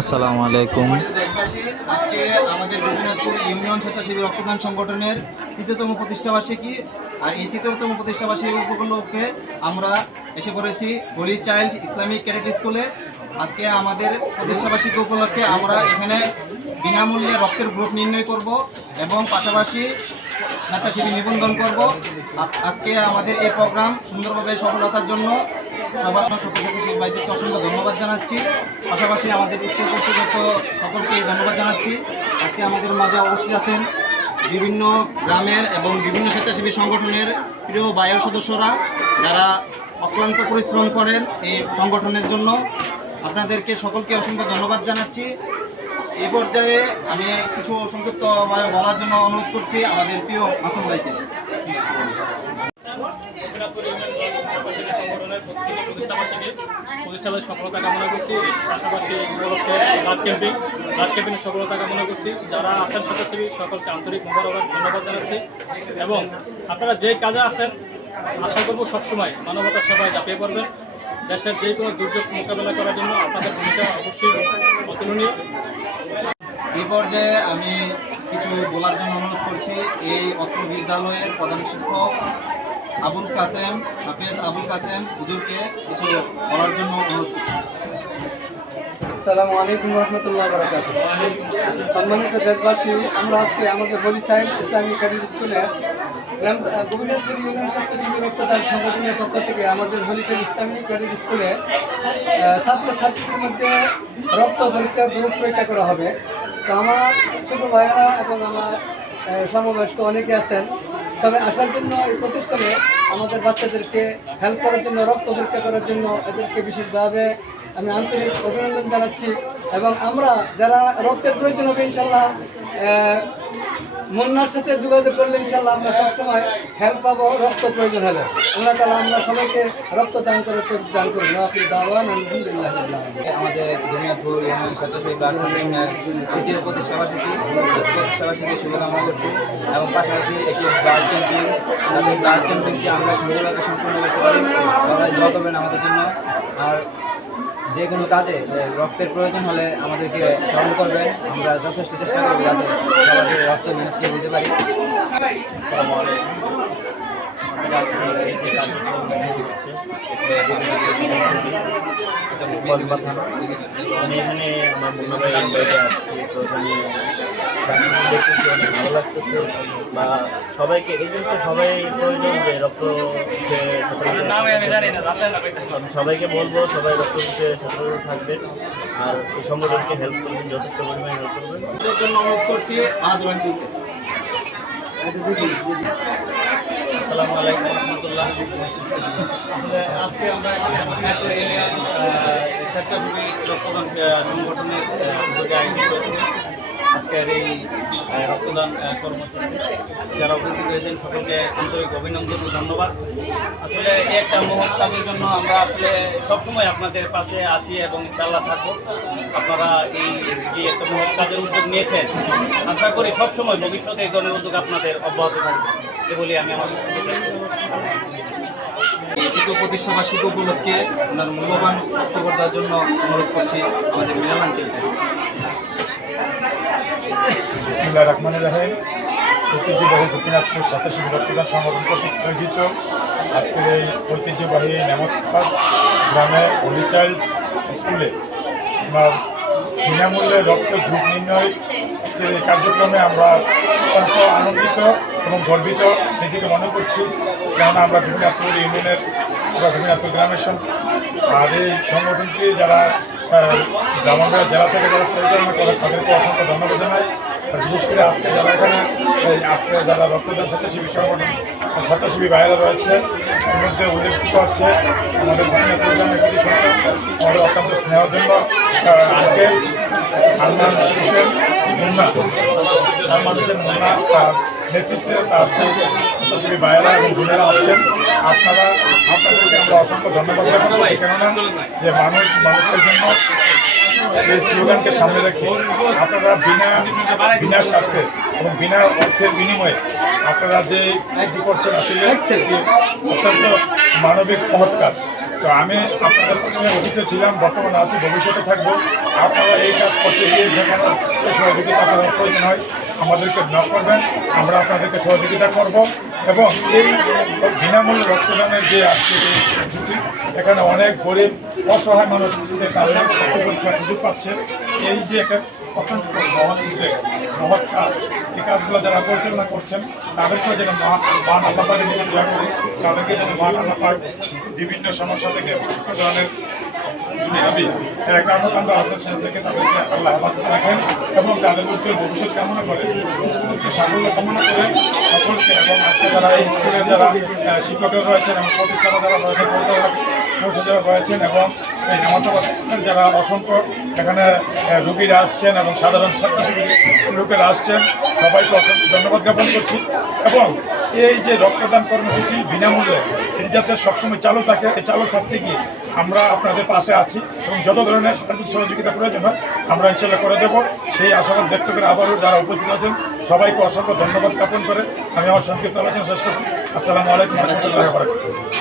আসসালামু আলাইকুম। আজকে আমাদের গোপীনাথপুর ইউনিয়ন স্বেচ্ছাসেবী রক্তদান সংগঠনের তৃতীয়তম প্রতিষ্ঠাবার্ষিকী। আর এই তৃতীয়তম প্রতিষ্ঠাবার্ষিকী উপলক্ষে আমরা এসে পড়েছি হোলি চাইল্ড ইসলামিক ক্যাডেট স্কুলে। আজকে আমাদের প্রতিষ্ঠাবার্ষিকী উপলক্ষে আমরা এখানে বিনামূল্যে রক্তের গ্রুপ নির্ণয় করব এবং পাশাপাশি স্বেচ্ছাসেবী নিবন্ধন করব। আজকে আমাদের এই প্রোগ্রাম সুন্দরভাবে সফলতার জন্য সবার সকল স্বেচ্ছাসেবী ভাইদেরকে অসংখ্য ধন্যবাদ জানাচ্ছি। পাশাপাশি আমাদের স্কুল কর্তৃপক্ষ সকলকে ধন্যবাদ জানাচ্ছি। আজকে আমাদের মাঝে উপস্থিত আছেন বিভিন্ন গ্রামের এবং বিভিন্ন স্বেচ্ছাসেবী সংগঠনের প্রিয় বায়ু সদস্যরা, যারা অক্লান্ত পরিশ্রম করেন এই সংগঠনের জন্য। আপনাদেরকে সকলকে অসংখ্য ধন্যবাদ জানাচ্ছি। এই পর্যায়ে আমি কিছু সংক্ষিপ্তভাবে বলার জন্য অনুরোধ করছি আমাদের প্রিয় মাসুম ভাইকে। প্রতিষ্ঠানের সফলতা কামনা করছি, পাশাপাশি উপলক্ষে ব্লাড ক্যাম্পেইনের সফলতা কামনা করছি। যারা আছেন স্বেচ্ছাসেবী সকলকে আন্তরিক মোবারকবাদ ধন্যবাদ জানাচ্ছি। এবং আপনারা যে কাজে আছেন আশা করব সবসময় মানবতার সেবায় ঝাঁপিয়ে পড়বেন। দেশের যে কোনো দুর্যোগ মোকাবেলা করার জন্য আপনাদের ভূমিকা অবশ্যই অতুলনীয়। এই পর্যায়ে আমি কিছু বলার জন্য অনুরোধ করছি এই অত্র বিদ্যালয়ের প্রধান শিক্ষক আবুল কাসেম, হাফেজ আবুল কাসেম হুজুরকে কিছু বলার জন্য অনুরোধ করছি। আসসালামু আলাইকুম রহমতুল্লাহ বারাকাতুহু। সম্মানিত দেশবাসী, আমরা আজকে আমাদের হোলি চাইল্ড ইসলামিক ক্যাডেট স্কুলে গোপীনাথপুর ইউনিয়ন স্বেচ্ছাসেবী রক্তদান সংগঠনের পক্ষ থেকে আমাদের হোলি চাইল্ড ইসলামিক ক্যাডেট স্কুলে ছাত্রছাত্রীদের মধ্যে রক্ত পরীক্ষা গ্রুপ পরীক্ষা করা হবে। তো আমার ছোটো ভাইয়েরা এবং আমার সমবয়স্ক অনেকে আছেন, তবে আসার জন্য এই প্রতিষ্ঠানে আমাদের বাচ্চাদেরকে হেল্প করার জন্য, রক্ত পরীক্ষা করার জন্য এদেরকে বিশেষভাবে আমি আন্তরিক অভিনন্দন জানাচ্ছি। এবং আমরা যারা রক্তের প্রয়োজন হবে ইনশাল্লাহ মুন্নার সাথে যোগাযোগ করলে ইনশাল্লাহ আমরা সবসময় হেল্প পাবো রক্ত প্রয়োজন হলে। আল্লাহ তাআলা আমরা সবাইকে রক্ত দান করে দান করুন। দাওয়ান আলহামদুলিল্লাহ। আমাদের গোপীনাথপুর ইউনিয়ন স্বেচ্ছাসেবী ব্লাড ফাউন্ডেশনের তৃতীয় প্রতিষ্ঠাবার্ষিকী শুভকামনা করছি। এবং পাশাপাশি একটি ব্লাড ক্যাম্পিং, তাদের ব্লাড ক্যাম্পিংকে আমরা সুন্দরভাবে সম্পূর্ণ করতে পারি। সবাই দোয়া করবেন আমাদের জন্য। আর যে কোনো কাজে রক্তের প্রয়োজন হলে আমাদেরকে স্মরণ করবেন, আমরা যথেষ্ট চেষ্টা করব যাতে সবাইকে রক্ত ম্যানেজ করে দিতে পারি। আসসালামু আলাইকুম। আমাদের আজকে এই যে কার্যক্রম হচ্ছে আমি এখানে আমার মূল্যবান বাড়িতে আসছি, তো এখানে দেখতেছি অনেক ভালো লাগতেছে। বা সবাইকে এই জিনিসটা সবাই প্রয়োজন যে রক্ত আমি সবাইকে বলবো সবাই রক্ত দিতে সচেতন থাকবেন আর এই সংগঠনকে হেল্প করবেন, যথেষ্ট পরিমাণে হেল্প করবেন। এদের জন্য অনুরোধ করছি আদরান তুলতে। আসসালামু আলাইকুম রহমতুল্লাহ। আজকে আমরা স্বেচ্ছাসেবী রক্তদান সংগঠনের উদ্যোগে আয়োজিত আজকের এই রক্তদান কর্মসূচি যারা উপস্থিত হয়েছেন সকলকে আন্তরিক অভিনন্দন ও ধন্যবাদ। আসলে এই একটা মহৎ কাজের জন্য আমরা আসলে সবসময় আপনাদের পাশে আছি এবং ইনশাআল্লাহ থাকবো। আপনারা এই যে একটা মহৎ কাজের উদ্যোগ নিয়েছেন, আশা করি সবসময় ভবিষ্যতে এই ধরনের উদ্যোগ আপনাদের অব্যাহত থাকবে এ বলে আমি আমার তৃতীয় প্রতিষ্ঠাবার্ষিকী উপলক্ষে ওনার মূল্যবান বক্তব্য দেওয়ার জন্য অনুরোধ করছি আমাদের মিলামানকে। বিসমিল্লাহির রহমানির রহিম। ঐতিহ্যবাহী গোপীনাথপুর স্বেচ্ছাসেবী রক্তদান সংগঠন কর্তৃক আয়োজিত আজকের এই ঐতিহ্যবাহী নেমতপাড় গ্রামে হোলি চাইল্ড স্কুলে আমরা বিনামূল্যে রক্ত গ্রুপ নির্ণয় আজকের এই কার্যক্রমে আমরা অত্যন্ত আনন্দিত এবং গর্বিত নিজেকে মনে করছি, কেননা আমরা গোপীনাথপুর ইউনিয়নের গোপীনাথপুর গ্রামের আর এই সংগঠনটি যারা ব্রাহ্মণবাড়িয়া জেলা থেকে যারা পরিচালনা করে তাদেরকে অসংখ্য ধন্যবাদ জানাই। বিশেষ করে আজকে যারা এখানে আজকে যারা রক্তদান স্বেচ্ছাসেবী সংগঠন স্বেচ্ছাসেবী ভাইয়েরা রয়েছে, এর মধ্যে উল্লেখিত হচ্ছে আমাদের গোপীনাথপুর গ্রামের কিছু সংখ্যক আমাদের অত্যন্ত স্নেহের জন্য আজকে আলমান হোসেন মুন্না তার নেতৃত্বে আজকে স্বেচ্ছাসেবী ভাইয়েরা এবং বোনেরা আসছেন। আপনাদেরকে আমরা অসংখ্য ধন্যবাদ জানাবো, কেননা যে মানুষের জন্য এই স্লোগানকে সামনে রেখে আপনারা বিনা স্বার্থে এবং বিনা অর্থের বিনিময়ে আপনারা যে করছেন আসলে অত্যন্ত মানবিক মহৎ কাজ। তো আমি আপনাদের পাশে অতীতে ছিলাম, বর্তমানে আছি, ভবিষ্যতে থাকবো। আপনারা এই কাজ করতে গিয়ে যেখানে সহযোগিতা করার প্রয়োজন হয় আমাদেরকে নক করবেন, আমরা আপনাদেরকে সহযোগিতা করব। এবং এই বিনামূল্যে রক্তদানের যে আজকে এই কর্মসূচি, এখানে অনেক গরিব অসহায় মানুষ তাদের রক্ত পরীক্ষার সুযোগ পাচ্ছে। এই যে একটা অত্যন্ত মহৎ উদ্যোগ, মহৎ কাজ, এই কাজগুলো যারা পরিচালনা করছেন তাদেরকেও যেন মহান আল্লাহ পাকের নিকট দোয়া করি, তাদেরকে যেন মহান আল্লাহ পাক বিভিন্ন সমস্যা থেকে বিভিন্ন ধরনের দুনিয়াবি কর্মকাণ্ড আছে সেখান থেকে তাদেরকে আল্লাহ হেফাজত রাখেন এবং তাদের উজ্জ্বল ভবিষ্যৎ কামনা করে, সাফল্য কামনা করে সকলকে। এবং আজকে যারা এই স্কুলের যারা শিক্ষকরা রয়েছেন এবং প্রতিষ্ঠাতা যারা রয়েছেন, পরিচালক যারা রয়েছেন এবং এই নেমান্তবাদের যারা অসংখ্য এখানে রোগীরা আসছেন এবং সাধারণ ছাত্রছাত্রী লোকেরা আসছেন, সবাইকে অসংখ্য ধন্যবাদ জ্ঞাপন করছি। এবং এই যে রক্তদান কর্মসূচি বিনামূল্যে এটি যাতে সবসময় চালু থাকে, এই চালু থাকতে গিয়ে আমরা আপনাদের পাশে আছি এবং যত ধরনের সার্বিক সহযোগিতা প্রয়োজন হয় আমরা ইনশাল্লাহ করে দেবো। সেই আশাবাদ ব্যক্ত করে আবারও যারা উপস্থিত আছেন সবাইকে অসংখ্য ধন্যবাদ জ্ঞাপন করে আমি আমার সংক্ষিপ্ত আলোচনা শেষ করছি। আসসালামু আলাইকুম ওয়া রাহমাতুল্লাহি ওয়া বারাকাতুহু।